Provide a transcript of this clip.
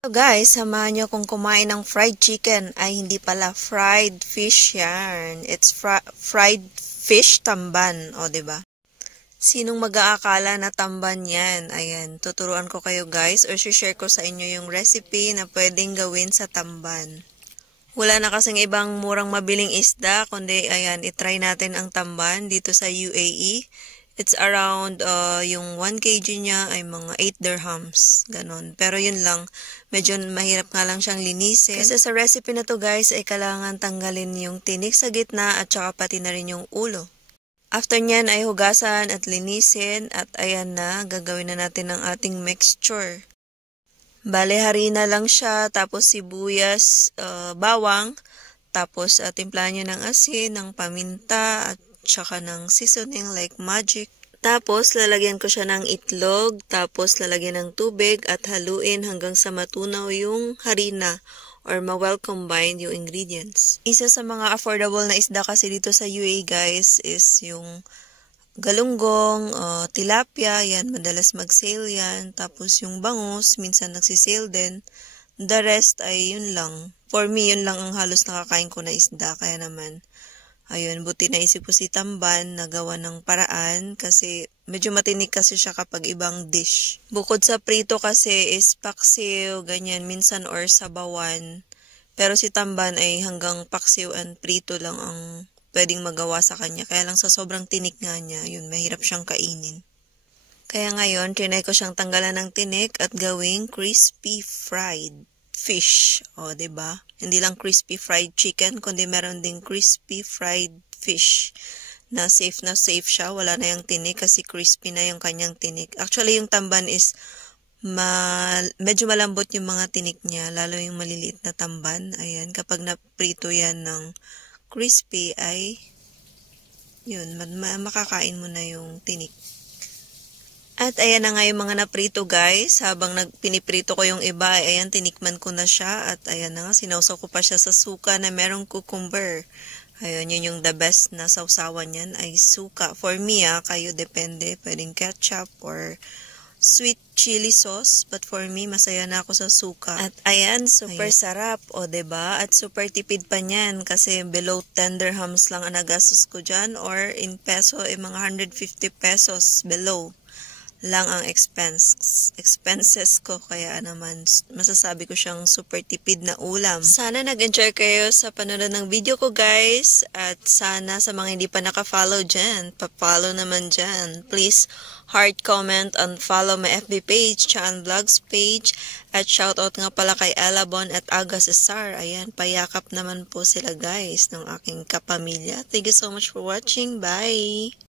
So guys, samahan nyo kung kumain ng fried chicken. Ay, hindi pala. Fried fish yan. It's fried fish tamban. O, diba? Sinong mag-aakala na tamban yan? Ayan, tuturuan ko kayo guys or share ko sa inyo yung recipe na pwedeng gawin sa tamban. Wala na kasing ibang murang mabiling isda, kundi ayan, itry natin ang tamban dito sa UAE. It's around, yung 1 kg niya ay mga 8 dirhams, ganon. Pero yun lang, medyo mahirap nga lang siyang linisin. Kasi sa recipe na to guys, ay kailangan tanggalin yung tinik sa gitna at saka pati na rin yung ulo. After nyan ay hugasan at linisin at ayan na, gagawin na natin ang ating mixture. Bale, harina lang siya, tapos sibuyas, bawang, tapos timplahan nyo ng asin, ng paminta, at saka ng seasoning like magic. Tapos, lalagyan ko siya ng itlog, tapos lalagyan ng tubig at haluin hanggang sa matunaw yung harina or ma-well combined yung ingredients. Isa sa mga affordable na isda kasi dito sa UAE guys is yung galunggong, tilapia, yan, madalas mag-sale yan. Tapos yung bangus, minsan nagsisale din. The rest ay yun lang. For me, yun lang ang halos nakakain ko na isda. Kaya naman, ayun, buti naisip ko si tamban na gawa ng paraan kasi medyo matinik kasi siya kapag ibang dish. Bukod sa prito kasi is paksiw, ganyan, minsan or sabawan. Pero si tamban ay hanggang paksiw and prito lang ang pwedeng magawa sa kanya. Kaya lang sa sobrang tinik nga niya, yun, mahirap siyang kainin. Kaya ngayon, trinay ko siyang tanggalan ng tinik at gawing crispy fried fish. O, diba? Hindi lang crispy fried chicken, kundi meron ding crispy fried fish. Na safe siya. Wala na yung tinik kasi crispy na yung kanyang tinik. Actually, yung tamban is medyo malambot yung mga tinik niya. Lalo yung maliliit na tamban. Ayan, kapag naprito yan ng crispy ay yun, makakain mo na yung tinik. At ayan na nga yung mga naprito guys. Habang piniprito ko yung iba, ayan, tinikman ko na siya. At ayan na nga, sinawsaw ko pa siya sa suka na merong cucumber. Ayun, yun yung the best na sausawan yan ay suka. For me, kayo depende. Pwedeng ketchup or sweet chili sauce. But for me, masaya na ako sa suka. At ayan, super sarap. O, diba? At super tipid pa niyan. Kasi below 10 dirhams lang ang nagastos ko dyan. Or in peso, mga 150 pesos below lang ang expenses ko. Kaya naman, masasabi ko siyang super tipid na ulam. Sana nag-enjoy kayo sa panonood ng video ko guys. At sana sa mga hindi pa naka-follow dyan, pa-follow naman dyan. Please heart, comment, and follow my FB page, Chan Vlogs page. At shoutout nga pala kay Elabon at Aga Cesar. Ayan, payakap naman po sila guys ng aking kapamilya. Thank you so much for watching. Bye!